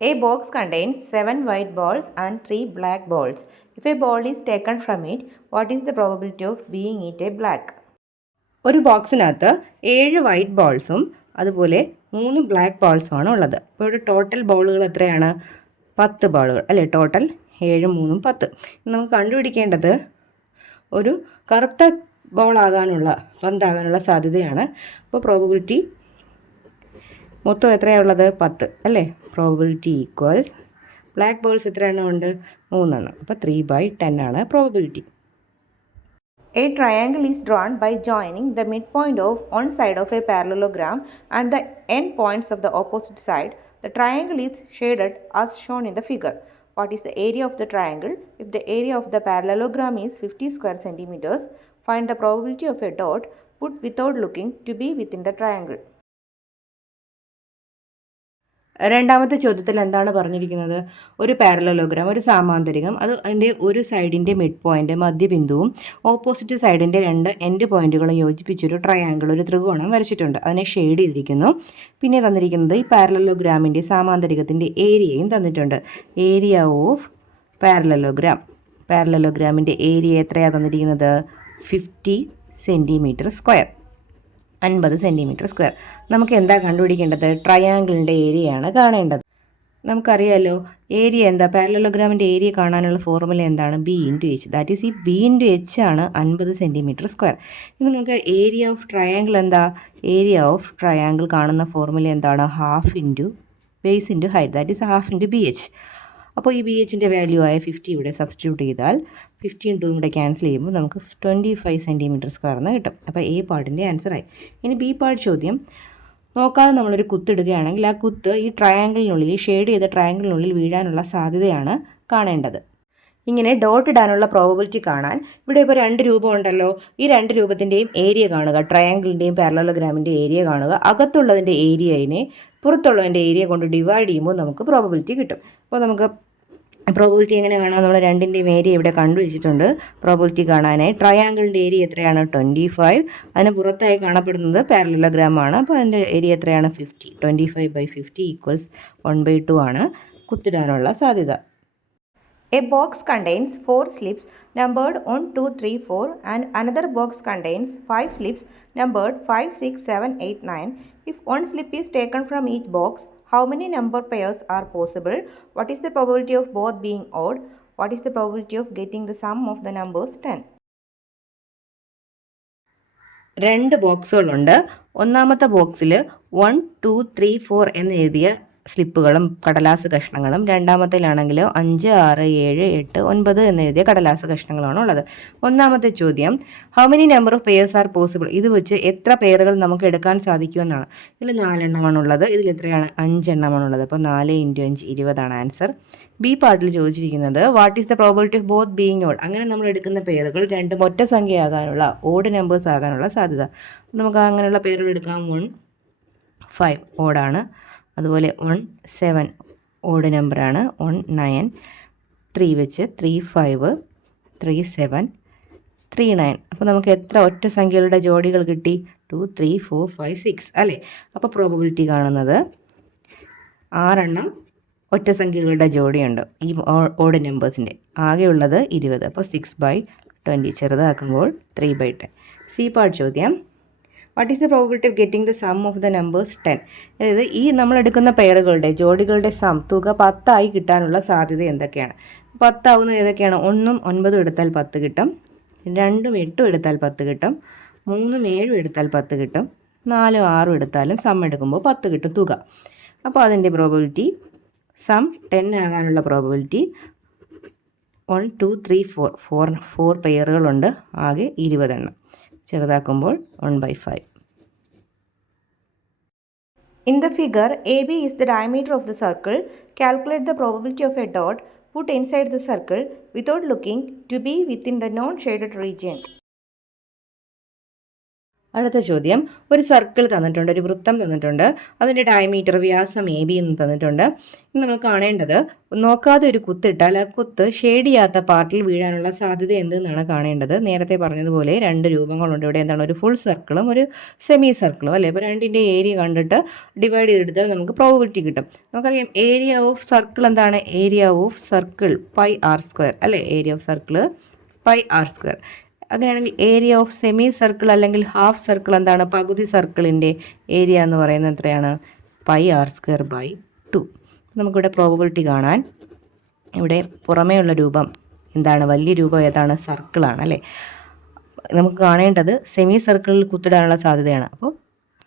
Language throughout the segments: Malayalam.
A box contains 7 white balls and 3 black balls. If a ball is taken from it, what is the probability of being it a black? ഒരു ബോക്സിനകത്ത് 7 വൈറ്റ് ബോൾസും അതുപോലെ 3 ബ്ലാക്ക് ബോൾസുമാണ് ഉള്ളത്. അപ്പോൾ ഇവിടെ ടോട്ടൽ ബോളുകൾ എത്രയാണ്? 10 ബോളുകൾ അല്ലേ? ടോട്ടൽ 7 3 10. നമുക്ക് കണ്ടുപിടിക്കേണ്ടത് ഒരു കറുത്ത പന്താകാനുള്ള സാധ്യതയാണ്. അപ്പോൾ പ്രോബബിലിറ്റി മൊത്തം എത്രയാണ് ഉള്ളത്? 10 അല്ലേ? പ്രോബബിലിറ്റി ഈക്വൽസ് ബ്ലാക്ക് ബോൾസ് എത്ര എണ്ണം ഉണ്ട്? 3 എണ്ണം. അപ്പോൾ 3/10 ആണ് probability. A triangle is drawn by joining the midpoint of one side of a parallelogram and the end points of the opposite side. The triangle is shaded as shown in the figure. What is the area of the triangle? If the area of the parallelogram is 50 square centimeters, find the probability of a dot put without looking to be within the triangle. രണ്ടാമത്തെ ചോദ്യത്തിൽ എന്താണ് പറഞ്ഞിരിക്കുന്നത്? ഒരു പാരലലോഗ്രാം, ഒരു സാമാന്തരികം, അത് അതിൻ്റെ ഒരു സൈഡിൻ്റെ മിഡ് പോയിൻ്റ് മധ്യബിന്ദുവും ഓപ്പോസിറ്റ് സൈഡിൻ്റെ 2 എൻഡ് പോയിൻറ്റുകളും യോജിപ്പിച്ചൊരു ട്രയാങ്കിൾ, ഒരു ത്രികോണം വരച്ചിട്ടുണ്ട്. അതിനെ ഷെയ്ഡ് ചെയ്തിരിക്കുന്നു. പിന്നെ തന്നിരിക്കുന്നത് ഈ പാരലലോഗ്രാമിൻ്റെ സാമാന്തരികത്തിൻ്റെ ഏരിയയും തന്നിട്ടുണ്ട്. ഏരിയ ഓഫ് പാരലലോഗ്രാമിൻ്റെ ഏരിയ എത്രയാണ് തന്നിരിക്കുന്നത്? 50 സെൻറ്റിമീറ്റർ സ്ക്വയർ, 50 സെൻറ്റിമീറ്റർ സ്ക്വയർ. നമുക്ക് എന്താ കണ്ടുപിടിക്കേണ്ടത്? ട്രയാങ്കിളിൻ്റെ ഏരിയയാണ് കാണേണ്ടത്. നമുക്കറിയാമല്ലോ ഏരിയ എന്താ? പാരലലോഗ്രാമിൻ്റെ ഏരിയ കാണാനുള്ള ഫോർമുല എന്താണ്? B/H. ദാറ്റ് ഈസ് ഈ B/H ആണ് 50 സെൻറ്റിമീറ്റർ സ്ക്വയർ. ഇനി നമുക്ക് ഏരിയ ഓഫ് ട്രയാങ്കിൾ എന്താ? ഏരിയ ഓഫ് ട്രയാങ്കിൾ കാണുന്ന ഫോർമുല എന്താണ്? ½ into base into height, that is ½ into BH. അപ്പോൾ ഈ BHൻ്റെ വാല്യൂ ആയ 50 ഇവിടെ സബ്സ്റ്റിറ്റ്യൂട്ട് ചെയ്താൽ 15 ഇവിടെ ക്യാൻസൽ ചെയ്യുമ്പോൾ നമുക്ക് 25 സെൻറ്റിമീറ്റർ സ്ക്വയർ എന്ന് കിട്ടും. അപ്പോൾ A പാർട്ടിൻ്റെ ആൻസറായി. ഇനി B പാർട്ട് ചോദ്യം നോക്കാതെ നമ്മളൊരു കുത്തിടുകയാണെങ്കിൽ ആ കുത്ത് ഈ ട്രയാങ്കിളിനുള്ളിൽ, ഷെയ്ഡ് ചെയ്ത ട്രയാങ്കിളിനുള്ളിൽ വീഴാനുള്ള സാധ്യതയാണ് കാണേണ്ടത്. ഇങ്ങനെ ഡോട്ട് ഇടാനുള്ള പ്രോബബിലിറ്റി കാണാൻ ഇവിടെ ഇപ്പോൾ 2 രൂപം ഉണ്ടല്ലോ. ഈ 2 രൂപത്തിൻ്റെയും ഏരിയ കാണുക, ട്രയാങ്കിളിൻ്റെയും പാരലലോഗ്രാമിൻ്റെ ഏരിയ കാണുക. അകത്തുള്ളതിൻ്റെ ഏരിയയിനെ പുറത്തുള്ളതിൻ്റെ ഏരിയ കൊണ്ട് ഡിവൈഡ് ചെയ്യുമ്പോൾ നമുക്ക് പ്രോബബിലിറ്റി കിട്ടും. അപ്പോൾ നമുക്ക് പ്രോബബിലിറ്റി എങ്ങനെ കാണാം? നമ്മൾ രണ്ടിൻ്റെയും ഏരിയ ഇവിടെ കണ്ടുവച്ചിട്ടുണ്ട്. പ്രോബബിലിറ്റി കാണാനായി ട്രയാങ്കിളിൻ്റെ ഏരിയ എത്രയാണ്? 25. അതിന് പുറത്തായി കാണപ്പെടുന്നത് പാരലലോഗ്രാമാണ്. അപ്പോൾ അതിൻ്റെ ഏരിയ എത്രയാണ്? 50. 25/50 ഈക്വൽസ് 1/2 ആണ് കുത്തിടാനുള്ള സാധ്യത. A box contains 4 slips numbered 1, 2, 3, 4 and another box contains 5 slips numbered 5, 6, 7, 8, 9. If one slip is taken from each box, how many number pairs are possible? What is the probability of both being odd? What is the probability of getting the sum of the numbers 10? 2 ബോക്സുകളുണ്ട്. ഒന്നാമത്തെ ബോക്സിൽ 1, 2, 3, 4 എന്ന് എഴുതിയ സ്ലിപ്പുകളും കടലാസ് കഷ്ണങ്ങളും, രണ്ടാമത്തേലാണെങ്കിൽ 5, 6, 7, 8, 9 എന്നെഴുതിയ കടലാസ് കഷ്ണങ്ങളാണ് ഉള്ളത്. ഒന്നാമത്തെ ചോദ്യം how many number of pairs R possible, ഇത് വെച്ച് എത്ര പെയറുകൾ നമുക്ക് എടുക്കാൻ സാധിക്കുമെന്നാണ്. ഇതിൽ 4 എണ്ണമാണുള്ളത്. ഇതിൽ എത്രയാണ്? 5 എണ്ണമാണുള്ളത്. അപ്പോൾ 4 × 5 20 ആൻസർ. B പാർട്ടിൽ ചോദിച്ചിരിക്കുന്നത് what is the probability of both being odd. അങ്ങനെ നമ്മൾ എടുക്കുന്ന പെയറുകൾ രണ്ടും ഒറ്റ സംഖ്യയാകാനുള്ള, ഓഡ് നമ്പേഴ്സ് ആകാനുള്ള സാധ്യത. നമുക്ക് അങ്ങനെയുള്ള പെയറുകൾ എടുക്കാം. 1, 5 ഓടാണ്. അതുപോലെ 1, 7 ഓഡ് നമ്പറാണ്. 1, 9, 3 വെച്ച് 3, 5, 3, 7, 3, 9. അപ്പോൾ നമുക്ക് എത്ര ഒറ്റ സംഖ്യകളുടെ ജോഡികൾ കിട്ടി? 2, 3, 4, 5, 6 അല്ലേ? അപ്പോൾ പ്രോബബിലിറ്റി കാണുന്നത് 6 എണ്ണം ഒറ്റ സംഖ്യകളുടെ ജോഡിയുണ്ട് ഈ ഓഡ് നമ്പേഴ്സിൻ്റെ. ആകെയുള്ളത് 20. അപ്പോൾ 6/20 ചെറുതാക്കുമ്പോൾ 3/10. C പാർട്ട് ചോദ്യം what is the probability of getting the sum of the numbers 10. അതായത് ഈ നമ്മളെടുക്കുന്ന പെയറുകളുടെ ജോഡികളുടെ തുക 10 ആയി കിട്ടാനുള്ള സാധ്യത എന്തൊക്കെയാണ്? 10 ആവുന്നത് ഏതൊക്കെയാണ്? 1ഉം 9ഉം എടുത്താൽ 10 കിട്ടും. 2ഉം 8ഉം എടുത്താൽ 10 കിട്ടും. 3ഉം 7ഉം എടുത്താൽ 10 കിട്ടും. 4ഉം 6ഉം എടുത്താലും സം എടുക്കുമ്പോൾ 10 കിട്ടും തുക. അപ്പോൾ അതിൻ്റെ പ്രോബബിലിറ്റി സം 10 ആകാനുള്ള പ്രോബബിലിറ്റി 1, 2, 3, 4 പെയറുകളുണ്ട്. ആകെ 20 എണ്ണം. ചെറുതാക്കുമ്പോൾ 1/5. In the figure, AB is the diameter of the circle. Calculate the probability of a dot put inside the circle without looking to be within the non-shaded region. അടുത്ത ചോദ്യം, ഒരു സർക്കിൾ തന്നിട്ടുണ്ട്, ഒരു വൃത്തം തന്നിട്ടുണ്ട്, അതിൻ്റെ ഡയമീറ്റർ വ്യാസം എ ബി എന്ന് തന്നിട്ടുണ്ട്. ഇനി നമ്മൾ കാണേണ്ടത്, നോക്കാതെ ഒരു കുത്തിട്ടാൽ ആ കുത്ത് ഷെയ്ഡ് ചെയ്യാത്ത പാർട്ടിൽ വീഴാനുള്ള സാധ്യത എന്തെന്നാണ് കാണേണ്ടത്. നേരത്തെ പറഞ്ഞതുപോലെ രണ്ട് രൂപങ്ങളുണ്ട്. ഇവിടെ എന്താണ്, ഒരു ഫുൾ സർക്കിളും ഒരു സെമി സർക്കിളും അല്ലേ. അപ്പോൾ രണ്ടിൻ്റെ ഏരിയ കണ്ടിട്ട് ഡിവൈഡ് ചെയ്തെടുത്താൽ നമുക്ക് പ്രോബബിലിറ്റി കിട്ടും. നമുക്കറിയാം ഏരിയ ഓഫ് സർക്കിൾ എന്താണ്, area of circle pi r square അല്ലേ. Area of circle pi r square. അങ്ങനെയാണെങ്കിൽ ഏരിയ ഓഫ് സെമി സർക്കിൾ അല്ലെങ്കിൽ ഹാഫ് സർക്കിൾ എന്താണ്, പകുതി സർക്കിളിൻ്റെ ഏരിയ എന്ന് പറയുന്നത് എത്രയാണ്, പൈ ആർ സ്ക്വയർ ബൈ 2. നമുക്കിവിടെ പ്രോബബിലിറ്റി കാണാൻ, ഇവിടെ പുറമേ ഉള്ള രൂപം എന്താണ്, വലിയ രൂപം ഏതാണ്, സർക്കിളാണ് അല്ലേ. നമുക്ക് കാണേണ്ടത് സെമി സർക്കിളിൽ കുത്തിടാനുള്ള സാധ്യതയാണ്. അപ്പോൾ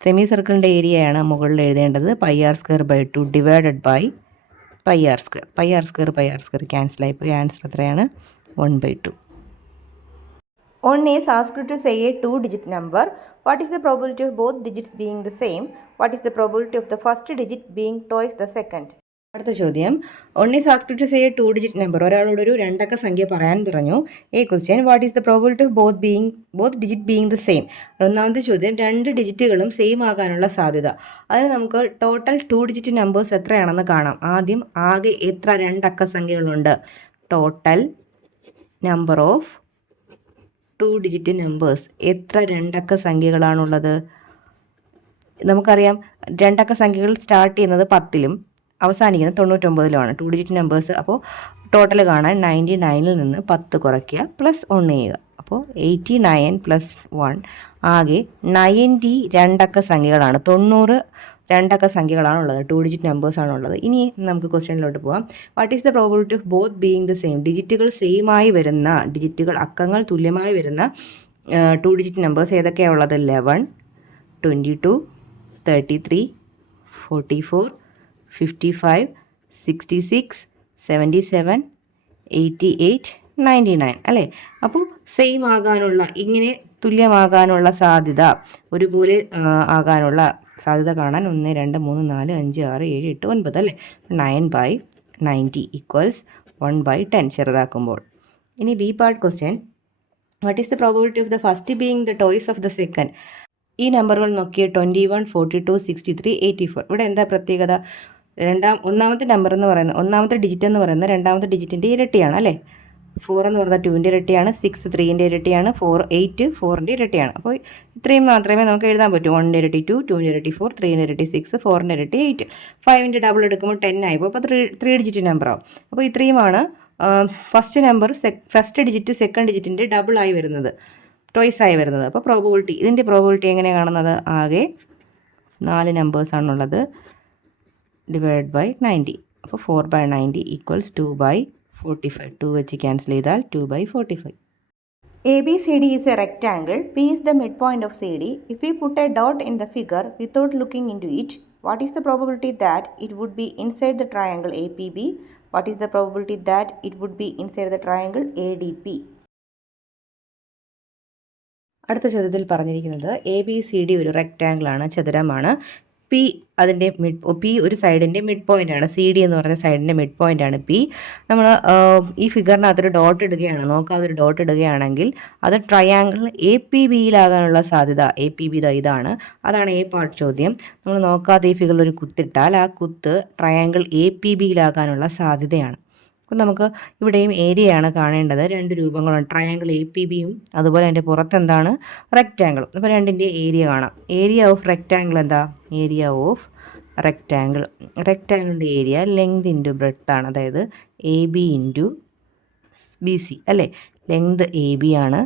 സെമി സർക്കിളിൻ്റെ ഏരിയയാണ് മുകളിൽ എഴുതേണ്ടത്. Pi r square by 2 divided by pi r square. Pi r square ക്യാൻസലായി പോയി. ആൻസർ എത്രയാണ്, 1/2. One is asked to say a two-digit number. What is the probability of both digits being the same? What is the probability of the first digit being twice the second? അടുത്ത ചോദ്യം, one is asked to say a 2-digit number. ഒരാളോടൊരു രണ്ടക്ക സംഖ്യ പറയാൻ പറഞ്ഞു. Question, what is the probability of both digit being the same. ഒന്നാമത്തെ ചോദ്യം, രണ്ട് ഡിജിറ്റുകളും സെയിം ആകാനുള്ള സാധ്യത. അതിന് നമുക്ക് ടോട്ടൽ 2-digit നമ്പേഴ്സ് എത്രയാണെന്ന് കാണാം. ആദ്യം ആകെ എത്ര രണ്ടക്ക സംഖ്യകളുണ്ട്, total number of 2-digit numbers, എത്ര രണ്ടക്ക സംഖ്യകളാണുള്ളത്. നമുക്കറിയാം രണ്ടക്ക സംഖ്യകൾ സ്റ്റാർട്ട് ചെയ്യുന്നത് 10-ലും അവസാനിക്കുന്നത് 99-ലുമാണ് 2-digit നമ്പേഴ്സ്. അപ്പോൾ ടോട്ടൽ കാണാൻ 99-ൽ നിന്ന് 10 കുറയ്ക്കുക പ്ലസ് 1 ചെയ്യുക. അപ്പോൾ 89 പ്ലസ് 1 ആകെ 90 രണ്ടക്ക സംഖ്യകളാണ്. 90 രണ്ടക്ക സംഖ്യകളാണുള്ളത്, 2-digit നമ്പേഴ്സാണുള്ളത്. ഇനി നമുക്ക് ക്വസ്റ്റ്യനിലോട്ട് പോകാം. What is the probability of both being the same. ഡിജിറ്റുകൾ സെയിമായി വരുന്ന, ഡിജിറ്റുകൾ അക്കങ്ങൾ തുല്യമായി വരുന്ന 2-digit നമ്പേഴ്സ് ഏതൊക്കെയാണ് ഉള്ളത്, 11, 22, 33, 44, 55, 66, 77, 88, 99 അല്ലേ. അപ്പോൾ സെയിം ആകാനുള്ള, ഇങ്ങനെ തുല്യമാകാനുള്ള സാധ്യത, ഒരുപോലെ ആകാനുള്ള സാധ്യത കാണാൻ 1, 2, 3, 4, 5, 6, 7, 8, 9 അല്ലേ. 9/90 ഈക്വൽസ് 1/10 ചെറുതാക്കുമ്പോൾ. ഇനി B part question, what is the probability of the first being the toys of the second. ഈ നമ്പറുകൾ നോക്കിയ 21, 42, 63, 84. ഇവിടെ എന്താ പ്രത്യേകത, ഒന്നാമത്തെ നമ്പർ എന്ന് പറയുന്നത്, ഒന്നാമത്തെ ഡിജിറ്റ് എന്ന് പറയുന്നത് രണ്ടാമത്തെ ഡിജിറ്റിൻ്റെ ഇരട്ടിയാണ് അല്ലേ. 4 എന്ന് പറഞ്ഞാൽ 2ൻ്റെ ഇരട്ടിയാണ്, 6 3ൻ്റെ ഇരട്ടിയാണ്, 8 4ൻ്റെ ഇരട്ടിയാണ്. അപ്പോൾ ഇത്രയും മാത്രമേ നമുക്ക് എഴുതാൻ പറ്റൂ. 1ൻ്റെ ഇരട്ടി 2, 2ൻ്റെ ഇരട്ടി 4, 3ൻ്റെ ഇരട്ടി 6, 4ൻ്റെ ഇരട്ടി 8, 5ൻ്റെ ഡബിൾ എടുക്കുമ്പോൾ 10 ആയിപ്പോൾ അപ്പോൾ 3 നമ്പർ ആവും. അപ്പോൾ ഇത്രയുമാണ് first number first digit second ഡിജിറ്റിൻ്റെ ഡബിളായി വരുന്നത്, ടോയ്സ് ആയി വരുന്നത്. അപ്പോൾ പ്രോബബിലിറ്റി, ഇതിൻ്റെ പ്രോബബിലിറ്റി എങ്ങനെയാണ് കാണുന്നത്, ആകെ 4 നമ്പേഴ്സാണുള്ളത് ഡിവൈഡ് ബൈ 90. അപ്പോൾ 4/90 ഈക്വൽസ് 2/45. 2 വെച്ച് ക്യാൻസൽ ചെയ്താൽ 2/45. ABCD is a rectangle. P is the midpoint of CD. If we put a dot in the figure without looking into it, what is the probability that it would be inside the triangle APB? What is the probability that it would be inside the triangle ADP? അടുത്ത ചോദ്യത്തിൽ പറഞ്ഞിരിക്കുന്നത് ABCD ഒരു റെക്റ്റാങ്കിളാണ്, ചതുരമാണ്. പി ഒരു സൈഡിൻ്റെ മിഡ് പോയിൻ്റാണ്. CD എന്ന് പറഞ്ഞ സൈഡിൻ്റെ മിഡ് പോയിൻ്റാണ് പി. നമ്മൾ ഈ ഫിഗറിനകത്തൊരു ഡോട്ട് ഇടുകയാണ്, നോക്കാതൊരു ഡോട്ട് ഇടുകയാണെങ്കിൽ അത് ട്രയാങ്കിൾ APBയിലാകാനുള്ള സാധ്യത, APB ഇതാണ്. അതാണ് എ പാർട്ട് ചോദ്യം. നമ്മൾ നോക്കാതെ ഈ ഫിഗറിൽ ഒരു കുത്തിട്ടാൽ ആ കുത്ത് ട്രയാങ്കിൾ APBയിലാകാനുള്ള സാധ്യതയാണ്. അപ്പം നമുക്ക് ഇവിടെയും ഏരിയയാണ് കാണേണ്ടത്. രണ്ട് രൂപങ്ങളുണ്ട്, ട്രയാങ്കിൾ APBയും അതുപോലെ അതിൻ്റെ പുറത്തെന്താണ്, റെക്റ്റാങ്കിളും. അപ്പോൾ രണ്ടിൻ്റെ ഏരിയ കാണാം. ഏരിയ ഓഫ് റെക്റ്റാങ്കിൾ എന്താ, ഏരിയ ഓഫ് റെക്റ്റാങ്കിളിൻ്റെ ഏരിയ ലെങ്ത് ഇൻറ്റു ബ്രെഡ്ത്ത് ആണ്, അതായത് AB ഇൻറ്റു BC അല്ലേ. ലെങ്ത് AB ആണ്,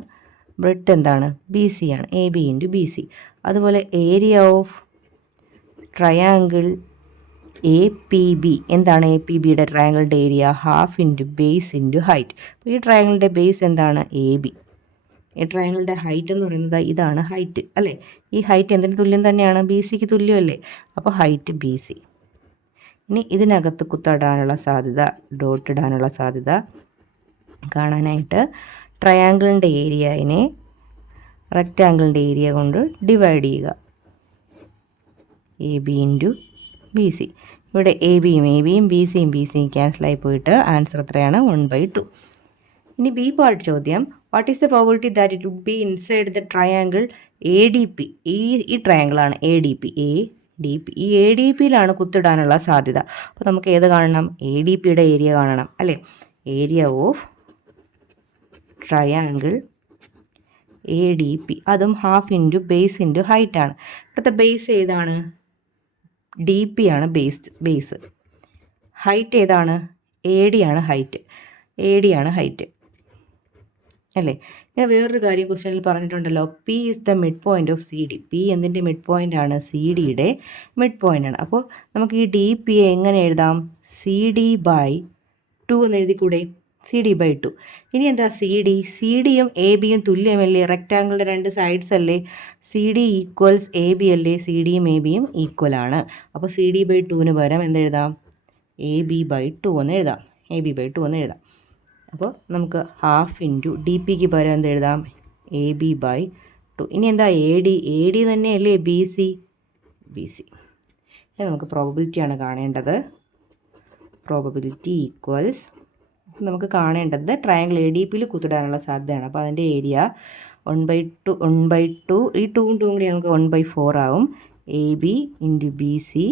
ബ്രെഡ്ത്ത് എന്താണ്, BC ആണ്, AB ഇൻറ്റു BC. അതുപോലെ ഏരിയ ഓഫ് ട്രയാങ്കിൾ APB എന്താണ്, APBയുടെ ട്രയാങ്കിളിൻ്റെ area half into base into height. അപ്പോൾ ഈ ട്രയാങ്കിളിൻ്റെ ബേസ് എന്താണ്, AB. ഈ ട്രയാങ്കിളിൻ്റെ ഹൈറ്റ് എന്ന് പറയുന്നത് ഇതാണ് ഹൈറ്റ് അല്ലേ. ഈ ഹൈറ്റ് എന്തിന് തുല്യം തന്നെയാണ്, BCക്ക് തുല്യമല്ലേ. അപ്പോൾ ഹൈറ്റ് BC. ഇനി ഇതിനകത്ത് കുത്തിടാനുള്ള സാധ്യത, ഡോട്ട് ഇടാനുള്ള സാധ്യത കാണാനായിട്ട് ട്രയാങ്കിളിൻ്റെ ഏരിയനെ റെക്റ്റാങ്കിളിൻ്റെ ഏരിയ കൊണ്ട് ഡിവൈഡ് ചെയ്യുക. AB into BC. ഇവിടെ ABയും BCയും ക്യാൻസലായി പോയിട്ട് ആൻസർ എത്രയാണ്, 1/2. ഇനി ബി പാർട്ട് ചോദ്യം, what is the probability that it would be inside the triangle A D P? ഈ ട്രയാങ്കിളാണ് എ ഡി പി. ഈ എ ഡി പിയിലാണ് കുത്തിടാനുള്ള സാധ്യത. അപ്പോൾ നമുക്ക് ഏത് കാണണം? എ ഡി പിയുടെ ഏരിയ കാണണം അല്ലേ? Area of triangle A D P, അതും half into base into height ആണ്. ഇവിടുത്തെ ബേസ് ഏതാണ്? ഡി പി ആണ് ബേസ്. ഹൈറ്റ് ഏതാണ്? എ ഡി ആണ് ഹൈറ്റ് അല്ലേ? ഇങ്ങനെ വേറൊരു കാര്യം ക്വസ്റ്റ്യനിൽ പറഞ്ഞിട്ടുണ്ടല്ലോ, P is the mid point of C D. P എന്തിൻ്റെ മിഡ് പോയിൻ്റ് ആണ്? സി ഡിയുടെ മിഡ് പോയിൻ്റ് ആണ്. അപ്പോൾ നമുക്ക് ഈ ഡി പിയെ എങ്ങനെ എഴുതാം? സി ഡി ബൈ 2 എന്ന് എഴുതിക്കൂടെ? C D by 2. ഇനി എന്താ സി ഡിയും എ ബിയും തുല്യമല്ലേ? റെക്റ്റാങ്കിളിൻ്റെ 2 സൈഡ്സ് അല്ലേ? C D equals A B അല്ലേ? സി ഡിയും എ ബിയും ഈക്വൽ ആണ്. അപ്പോൾ സി ഡി ബൈ 2ന് പകരം എന്തെഴുതാം? എ ബി ബൈ 2 എന്ന് എഴുതാം. അപ്പോൾ നമുക്ക് ഹാഫ് ഇൻറ്റു ഡി പിക്ക് പകരം എന്തെഴുതാം? A B by 2. ഇനി എന്താ എ ഡി തന്നെയല്ലേ ബി സി. ഇനി നമുക്ക് പ്രോബബിലിറ്റിയാണ് കാണേണ്ടത്. പ്രോബബിലിറ്റി ഈക്വൽസ്, നമുക്ക് കാണേണ്ടത് ട്രയാങ്കിൾ എ ഡി പിയിൽ കുത്തിടാനുള്ള സാധ്യതയാണ്. അപ്പോൾ അതിൻ്റെ ഏരിയ 1/2, ഈ 2ഉം 2ഉം കൂടി നമുക്ക് 1/4 ആവും. A B into B C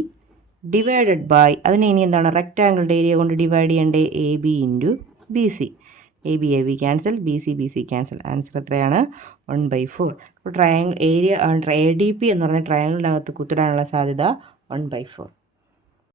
divided by, അതിനെ ഇനി എന്താണ്? റെക്റ്റാങ്കിളുടെ ഏരിയ കൊണ്ട് ഡിവൈഡ് ചെയ്യേണ്ടേ? A B into B C. A B cancel, B C cancel. Answer എത്രയാണ്? 1/4. അപ്പോൾ triangle area A D P എന്ന് പറഞ്ഞ ട്രയാങ്കിളിനകത്ത് കുത്തിടാനുള്ള സാധ്യത 1/4.